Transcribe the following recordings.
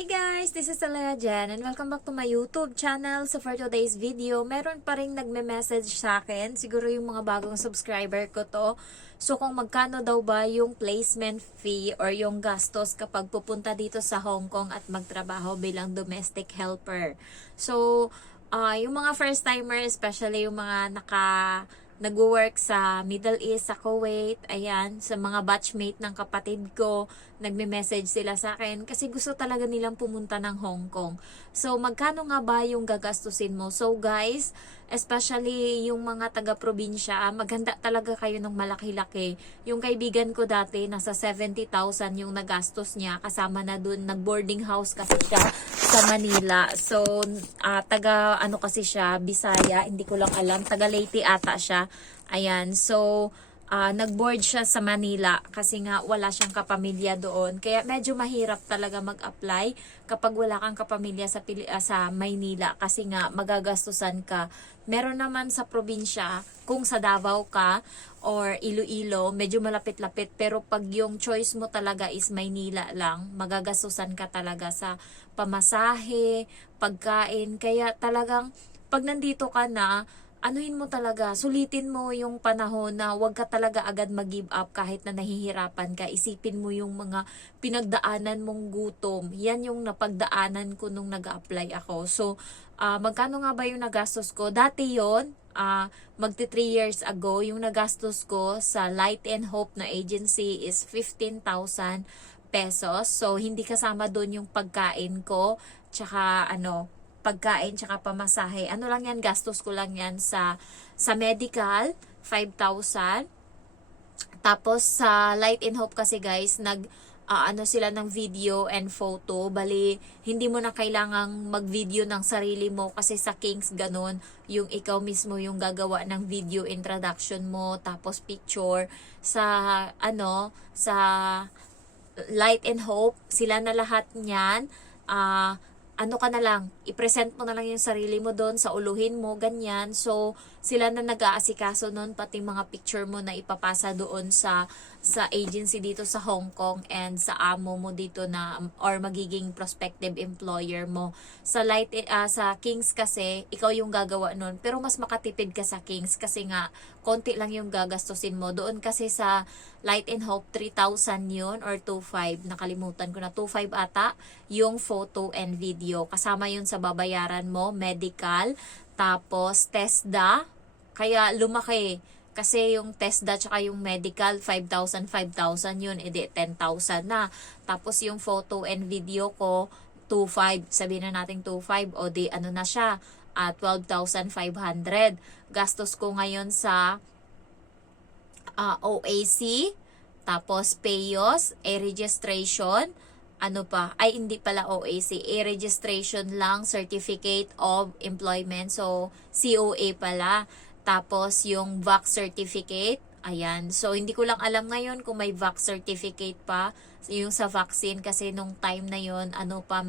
Hi guys! This is Alea Jen and welcome back to my YouTube channel. So for today's video, meron pa rin nagme-message sa akin. Siguro yung mga bagong subscriber ko to. So kung magkano daw ba yung placement fee or yung gastos kapag pupunta dito sa Hong Kong at magtrabaho bilang domestic helper. So yung mga first timer, especially yung mga nagwo-work sa Middle East, sa Kuwait, ayan, sa mga batchmate ng kapatid ko, nagme-message sila sa akin kasi gusto talaga nilang pumunta ng Hong Kong. So, magkano nga ba yung gagastusin mo? So, guys, especially yung mga taga-probinsya, maghanda talaga kayo ng malaki-laki. Yung kaibigan ko dati, nasa 70,000 yung nagastos niya, kasama na dun, nag-boarding house kasi siya sa Manila. So, taga, kasi siya, Bisaya, hindi ko lang alam, taga Leyte ata siya. Ayan, so, nag-board siya sa Manila kasi nga wala siyang kapamilya doon. Kaya medyo mahirap talaga mag-apply kapag wala kang kapamilya sa Maynila kasi nga magagastusan ka. Meron naman sa probinsya, kung sa Davao ka or Iloilo, medyo malapit-lapit. Pero pag yung choice mo talaga is Maynila lang, magagastusan ka talaga sa pamasahe, pagkain. Kaya talagang pag nandito ka na, anuhin mo talaga, sulitin mo yung panahon na huwag ka talaga agad mag-give up kahit na nahihirapan ka. Isipin mo yung mga pinagdaanan mong gutom. Yan yung napagdaanan ko nung nag-apply ako. So, magkano nga ba yung nagastos ko? Dati yon magti 3 years ago, yung nagastos ko sa Light and Hope na agency is 15,000 pesos. So, hindi kasama doon yung pagkain ko, tsaka pagkain tsaka pamasahe. Ano lang yan, gastos ko lang yan sa medical, 5,000. Tapos sa Light and Hope kasi guys, sila ng video and photo. Bali, hindi mo na kailangang mag-video ng sarili mo kasi sa Kings ganun, yung ikaw mismo yung gagawa ng video introduction mo, tapos picture. Sa Light and Hope, sila na lahat niyan. Ka na lang, i-present mo na lang yung sarili mo doon, sa uluhin mo, ganyan. So, sila na nag-aasikaso noon, pati mga picture mo na ipapasa doon sa agency dito sa Hong Kong and sa amo mo dito na or magiging prospective employer mo. Sa Kings kasi, ikaw yung gagawa noon, pero mas makatipid ka sa Kings kasi nga konti lang yung gagastusin mo. Doon kasi sa Light and Hope 3,000 yun or 2,500, nakalimutan ko na, 2,500 ata yung photo and video. Kasama yun sa babayaran mo, medical, tapos TESDA, kaya lumaki. Kasi yung TESDA tsaka yung medical, 5,000 yun, edi 10,000 na. Tapos yung photo and video ko, 2,500, sabihin na natin 2,500, o di na siya, 12,500. Gastos ko ngayon sa OAC, tapos PAYOS, e-registration, hindi pala OAC, e-registration lang, Certificate of Employment, so COA pala. Tapos yung VAC certificate, ayan. So hindi ko lang alam ngayon kung may VAC certificate pa yung sa vaccine kasi nung time na yon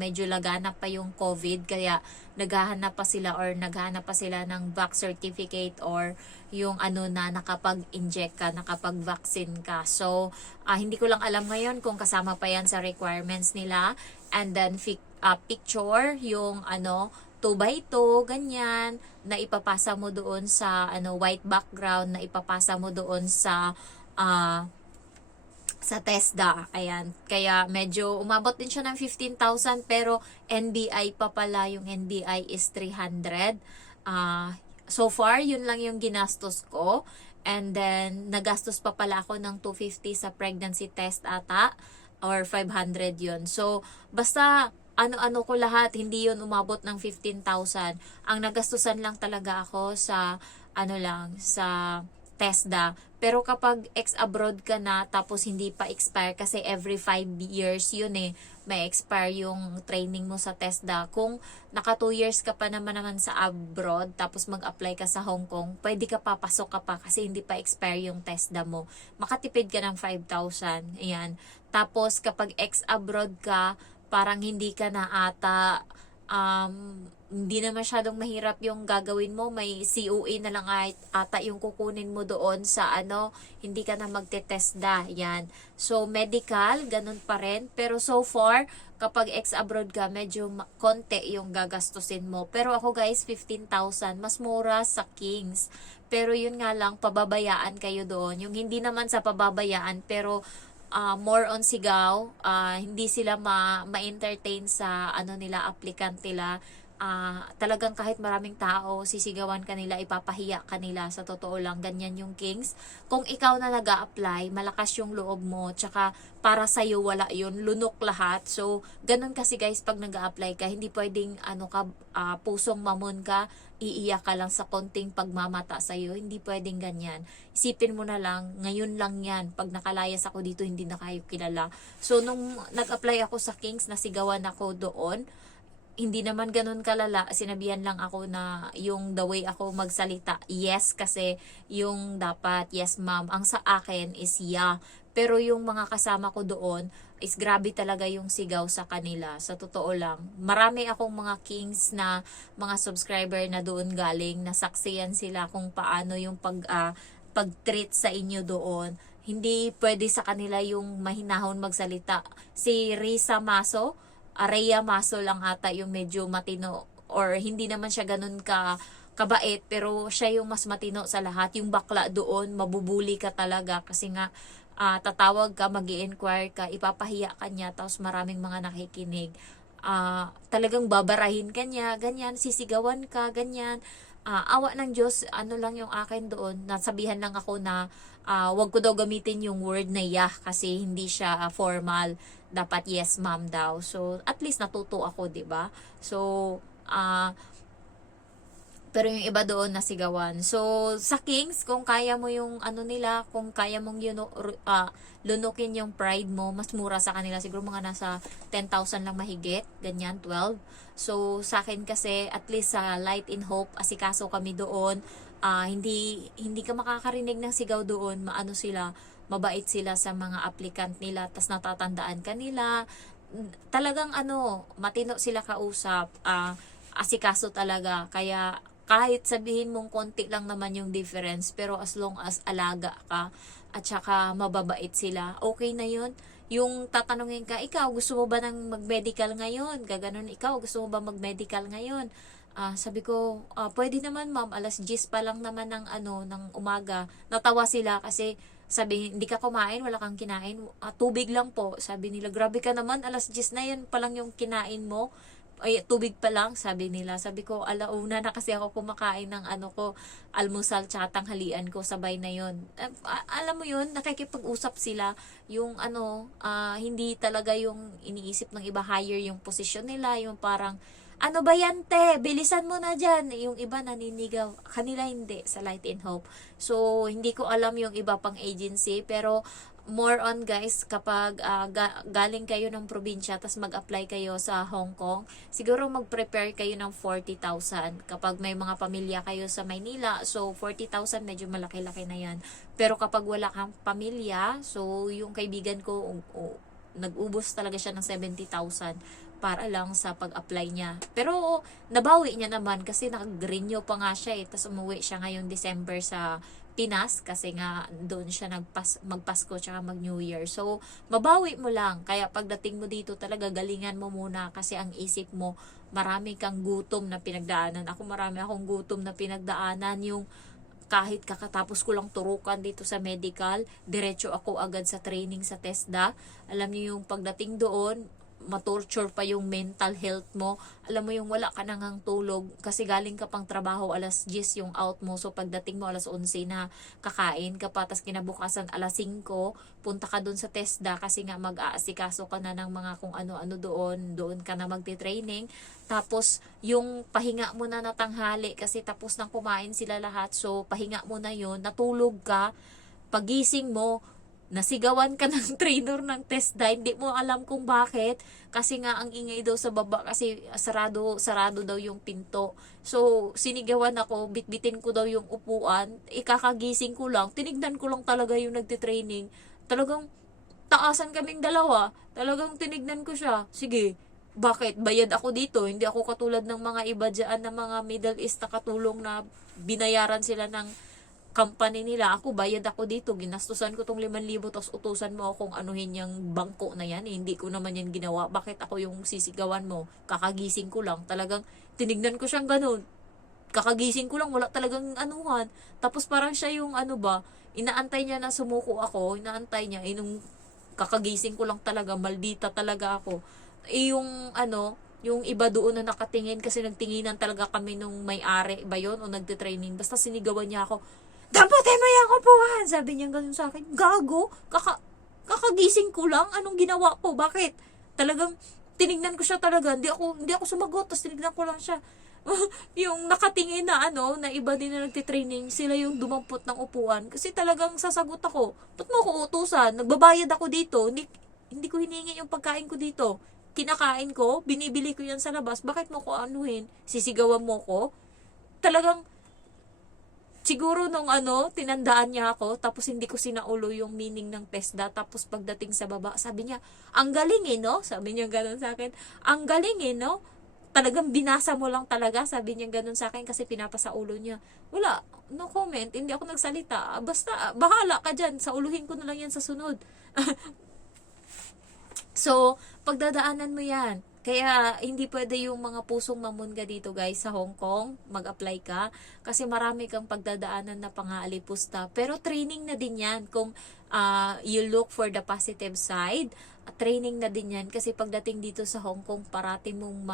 medyo laganap pa yung COVID, kaya naghahanap pa sila ng VAC certificate or yung na nakapag-inject ka, nakapag-vaccine ka. So hindi ko lang alam ngayon kung kasama pa yan sa requirements nila. And then picture, yung 2x2, ganyan, na ipapasa mo doon sa white background, na ipapasa mo doon sa TESDA. Ayan. Kaya medyo umabot din siya ng 15,000 pero NBI pa pala. Yung NBI is 300. So far, yun lang yung ginastos ko. And then, nagastos pa pala ako ng 250 sa pregnancy test ata. Or 500 yun. So, basta ko lahat, hindi yun umabot ng 15,000. Ang nagastusan lang talaga ako sa sa TESDA. Pero kapag ex-abroad ka na tapos hindi pa expire kasi every 5 years yun may expire yung training mo sa TESDA. Kung naka 2 years ka pa naman sa abroad tapos mag-apply ka sa Hong Kong, pwede ka papasok ka pa kasi hindi pa expire yung TESDA mo. Makatipid ka ng 5,000. Ayan. Tapos kapag ex-abroad ka, parang hindi ka na ata, hindi na masyadong mahirap yung gagawin mo. May COA na lang ata yung kukunin mo doon sa hindi ka na magte-TESDA. Yan. So, medical, ganun pa rin. Pero so far, kapag ex-abroad ka, medyo konti yung gagastusin mo. Pero ako guys, 15,000, mas mura sa Kings. Pero yun nga lang, pababayaan kayo doon. Yung hindi naman sa pababayaan, pero more on sigaw, hindi sila ma-entertain sa ano nila, applicant nila. Talagang kahit maraming tao, sisigawan kanila, ipapahiya kanila. Sa totoo lang, ganyan yung Kings. Kung ikaw na nag-a-apply, malakas yung loob mo, tsaka para sa'yo wala yun, lunok lahat. So, ganun kasi guys, pag nag-a-apply ka, hindi pwedeng pusong mamon ka, iiyak ka lang sa konting pagmamata sa'yo. Hindi pwedeng ganyan. Isipin mo na lang, ngayon lang yan. Pag nakalayas ako dito, hindi na kayo kilala. So, nung nag-apply ako sa Kings, nasigawan ako doon. Hindi naman ganun kalala, sinabihan lang ako na yung the way ako magsalita, yes, kasi yung dapat, yes ma'am, ang sa akin is yeah. Pero yung mga kasama ko doon, is grabe talaga yung sigaw sa kanila. Sa totoo lang, marami akong mga Kings na mga subscriber na doon galing, nasaksiyan sila kung paano yung pag-treat sa inyo doon. Hindi pwede sa kanila yung mahinahon magsalita. Si Risa Maso, Rhea Maso lang ata yung medyo matino, or hindi naman siya ganun kabait, pero siya yung mas matino sa lahat. Yung bakla doon, mabubuli ka talaga kasi nga tatawag ka, mag-i-inquire ka, ipapahiya ka niya, tapos maraming mga nakikinig. Talagang babarahin ka niya, ganyan, sisigawan ka, ganyan. Awa ng Diyos, ano lang yung akin doon, nasabihan lang ako na wag ko daw gamitin yung word na yeah kasi hindi siya formal, dapat yes ma'am daw. So at least natuto ako, 'di ba? So pero yung iba doon nasigawan. So sa Kings, kung kaya mo yung ano nila, kung kaya mong lunukin yung pride mo, mas mura sa kanila. Siguro mga nasa 10,000 lang mahigit, ganyan, 12. So sa akin kasi, at least sa Light in Hope, asikaso kami doon. Hindi ka makakarinig ng sigaw doon. Maano sila, mabait sila sa mga applicant nila, tas natatandaan kanila. Talagang matino sila kausap. Asikaso talaga. Kaya kahit sabihin mong konti lang naman yung difference, pero as long as alaga ka at saka mababait sila, okay na yun. Yung tatanungin ka, ikaw gusto mo ba ng mag-medical ngayon? Gaganon, ikaw gusto mo ba mag-medical ngayon? Sabi ko, pwede naman ma'am, alas 10 pa lang naman ng umaga. Natawa sila kasi sabi, hindi ka kumain, wala kang kinain. Tubig lang po. Sabi nila, grabe ka naman, alas 10 na yan pa lang yung kinain mo. Ay, tubig pa lang, sabi nila. Sabi ko, alauna na kasi ako kumakain ng almusal tsaka tanghalian ko, sabay na yon. Alam mo yun, nakikipag-usap sila, yung hindi talaga yung iniisip ng iba, higher yung posisyon nila, yung parang, ano ba yan te, bilisan mo na dyan. Yung iba naninigaw, kanila hindi, sa Light in Hope. So, hindi ko alam yung iba pang agency, pero more on guys, kapag galing kayo ng probinsya tapos mag-apply kayo sa Hong Kong, siguro mag-prepare kayo ng 40,000 kapag may mga pamilya kayo sa Maynila. So 40,000 medyo malaki-laki na yan. Pero kapag wala kang pamilya, so yung kaibigan ko nag-ubos talaga siya ng 70,000 para lang sa pag-apply niya. Pero nabawi niya naman kasi nag-renew pa nga siya tapos umuwi siya ngayong December sa Pinas kasi nga doon siya magpasko tsaka mag New Year. So, mabawi mo lang. Kaya pagdating mo dito talaga galingan mo muna kasi ang isip mo marami kang gutom na pinagdaanan. Ako marami akong gutom na pinagdaanan, yung kahit kakatapos ko lang turukan dito sa medical, diretso ako agad sa training sa TESDA. Alam niyo yung pagdating doon, matorture pa yung mental health mo. Alam mo yung wala ka nang tulog kasi galing ka pang trabaho, alas 10 yung out mo. So pagdating mo alas 11 na, kakain ka pa, tas kinabukasan alas 5, punta ka dun sa TESDA kasi nga mag-aasikaso ka na ng mga kung ano-ano doon ka na magti-training. Tapos yung pahinga mo na natanghali kasi tapos nang kumain sila lahat. So pahinga mo na yun, natulog ka, pagising mo, nasigawan ka ng trainer ng TESDA, hindi mo alam kung bakit, kasi nga ang ingay daw sa baba kasi sarado daw yung pinto. So sinigawan ako, bitbitin ko daw yung upuan, ikakagising ko lang, tinignan ko lang talaga yung nagte-training, talagang taasan kaming dalawa, talagang tinignan ko siya, sige, bakit bayad ako dito, hindi ako katulad ng mga iba dyan na mga Middle East na katulong na binayaran sila ng company nila. Ako, bayad ako dito. Ginastusan ko tong 5,000 tapos utusan mo akong anuhin yung bangko na yan. Hindi ko naman yan ginawa. Bakit ako yung sisigawan mo? Kakagising ko lang. Talagang tinignan ko siyang ganun. Kakagising ko lang. Wala talagang anuhan. Tapos parang siya yung ano ba, inaantay niya na sumuko ako. Inaantay niya. Nung kakagising ko lang talaga. Maldita talaga ako. Yung ano, yung iba doon na nakatingin kasi nagtinginan talaga kami nung may-ari ba yun o nagte-training. Basta sinigawan niya ako, damputin mo yung upuan! Sabi niya ganun sa akin, gago, kakagising ko lang, anong ginawa ko, bakit? Talagang, tinignan ko siya talaga, hindi ako sumagot, tapos tinignan ko lang siya. Yung nakatingin na ano, na iba din na nagtitraining, sila yung dumampot ng upuan, kasi talagang sasagot ako, ba't mo ako utusan? Nagbabayad ako dito, hindi ko hiningi yung pagkain ko dito. Kinakain ko, binibili ko yan sa labas, bakit mo ko anuhin? Sisigawan mo ko? Talagang, siguro nung ano, tinandaan niya ako, tapos hindi ko sinaulo yung meaning ng TESDA, tapos pagdating sa baba, sabi niya, ang galing no? Sabi niya ganun sa akin, ang galing no? Talagang binasa mo lang talaga, sabi niya ganun sa akin kasi pinapasa ulo niya. Wala, no comment, hindi ako nagsalita. Basta, bahala ka dyan, sauluhin ko na lang yan sa sunod. So, pagdadaanan mo yan. Kaya, hindi pwede yung mga pusong mamunga dito guys sa Hong Kong. Mag-apply ka. Kasi marami kang pagdadaanan na pang-aalipusta. Pero training na din yan kung you look for the positive side. Training na din yan kasi pagdating dito sa Hong Kong parati mong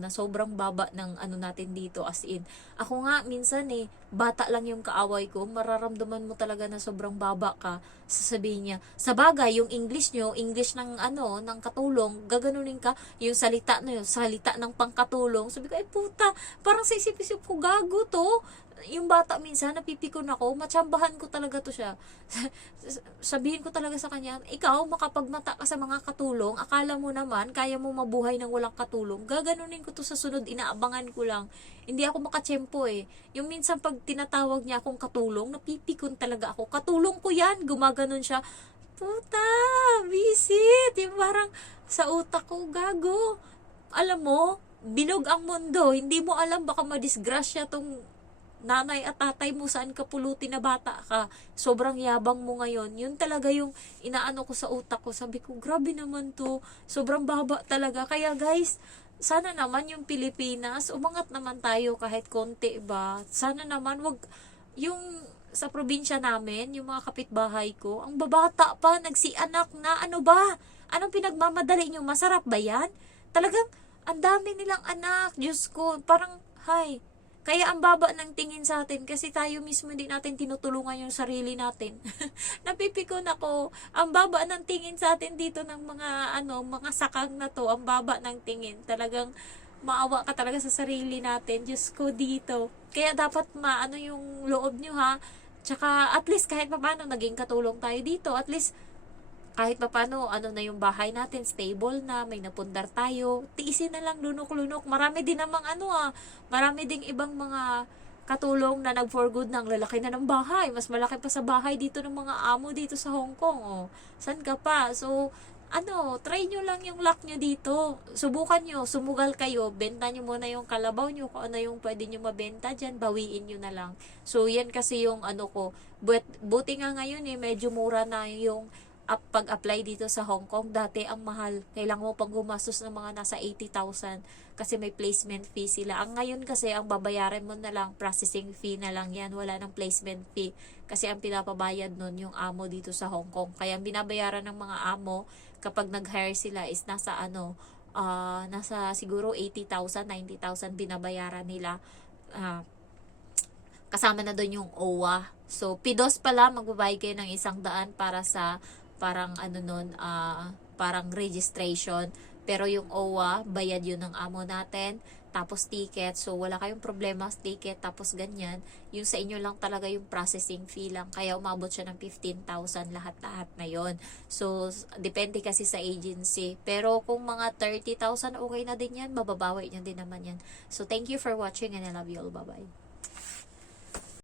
na sobrang baba ng ano natin dito, as in ako nga minsan bata lang yung kaaway ko, mararamdaman mo talaga na sobrang baba ka. Sasabihin niya, sa bagay yung English nyo, English ng ano ng katulong, gaganunin ka yung salita na yun, salita ng pangkatulong. Sabi ko, ay puta, parang sa isip-isip ko, gago to. Yung bata minsan, napipikon ako, matsambahan ko talaga to siya. Sabihin ko talaga sa kanya, ikaw, makapagmata ka sa mga katulong, akala mo naman, kaya mo mabuhay ng walang katulong, gaganunin ko to sa sunod, inaabangan ko lang. Hindi ako makatsyempo Yung minsan pag tinatawag niya akong katulong, napipikon talaga ako. Katulong ko yan, gumaganon siya. Puta, visit. Yung parang sa utak ko, gago. Alam mo, binog ang mundo. Hindi mo alam, baka madisgrasya tong nanay at tatay mo, saan ka puluti na bata ka, sobrang yabang mo ngayon. Yun talaga yung inaano ko sa utak ko. Sabi ko, grabe naman to, sobrang baba talaga. Kaya guys, sana naman yung Pilipinas, umangat naman tayo kahit konti ba. Sana naman, wag yung sa probinsya namin, yung mga kapitbahay ko, ang babata pa, nagsianak na, ano ba? Anong pinagmamadali nyo? Masarap ba yan? Talagang, ang dami nilang anak, Diyos ko, parang, hay, kaya ang baba ng tingin sa atin kasi tayo mismo din natin tinutulungan yung sarili natin. Napipikon ako. Ang baba ng tingin sa atin dito ng mga sakang na to. Ang baba ng tingin. Talagang maawa ka talaga sa sarili natin. Diyos ko dito. Kaya dapat maano yung loob nyo ha. Tsaka at least kahit paano naging katulong tayo dito. At least kahit paano, na yung bahay natin, stable na, may napundar tayo, tiisin na lang, lunok-lunok. Marami din namang marami ding ibang mga katulong na nag for good ng lalaki na ng bahay. Mas malaki pa sa bahay dito ng mga amo dito sa Hong Kong. San ka pa? So, try nyo lang yung luck nyo dito. Subukan nyo, sumugal kayo, benta nyo muna yung kalabaw nyo, kung ano yung pwede nyo mabenta dyan, bawiin nyo na lang. So, yan kasi yung ko. Buti nga ngayon medyo mura na yung pag-apply dito sa Hong Kong. Dati ang mahal, kailangan mo pang gumastos ng mga nasa 80,000 kasi may placement fee sila. Ang ngayon kasi ang babayaran mo na lang, processing fee na lang yan, wala ng placement fee kasi ang pinapabayad nun yung amo dito sa Hong Kong. Kaya ang binabayaran ng mga amo kapag nag-hire sila is nasa nasa siguro 80,000, 90,000 binabayaran nila. Kasama na doon yung OWA. So, PIDOS pala, magbabayad kayo ng 100 para sa parang parang registration. Pero yung OWA, bayad yun ng amo natin. Tapos ticket. So, wala kayong problema sa ticket. Tapos ganyan. Yung sa inyo lang talaga yung processing fee lang. Kaya umabot siya ng 15,000 lahat-lahat na yon. So, depende kasi sa agency. Pero kung mga 30,000, okay na din yan. Mababawi nyo din naman yan. So, thank you for watching and I love you all. Bye-bye.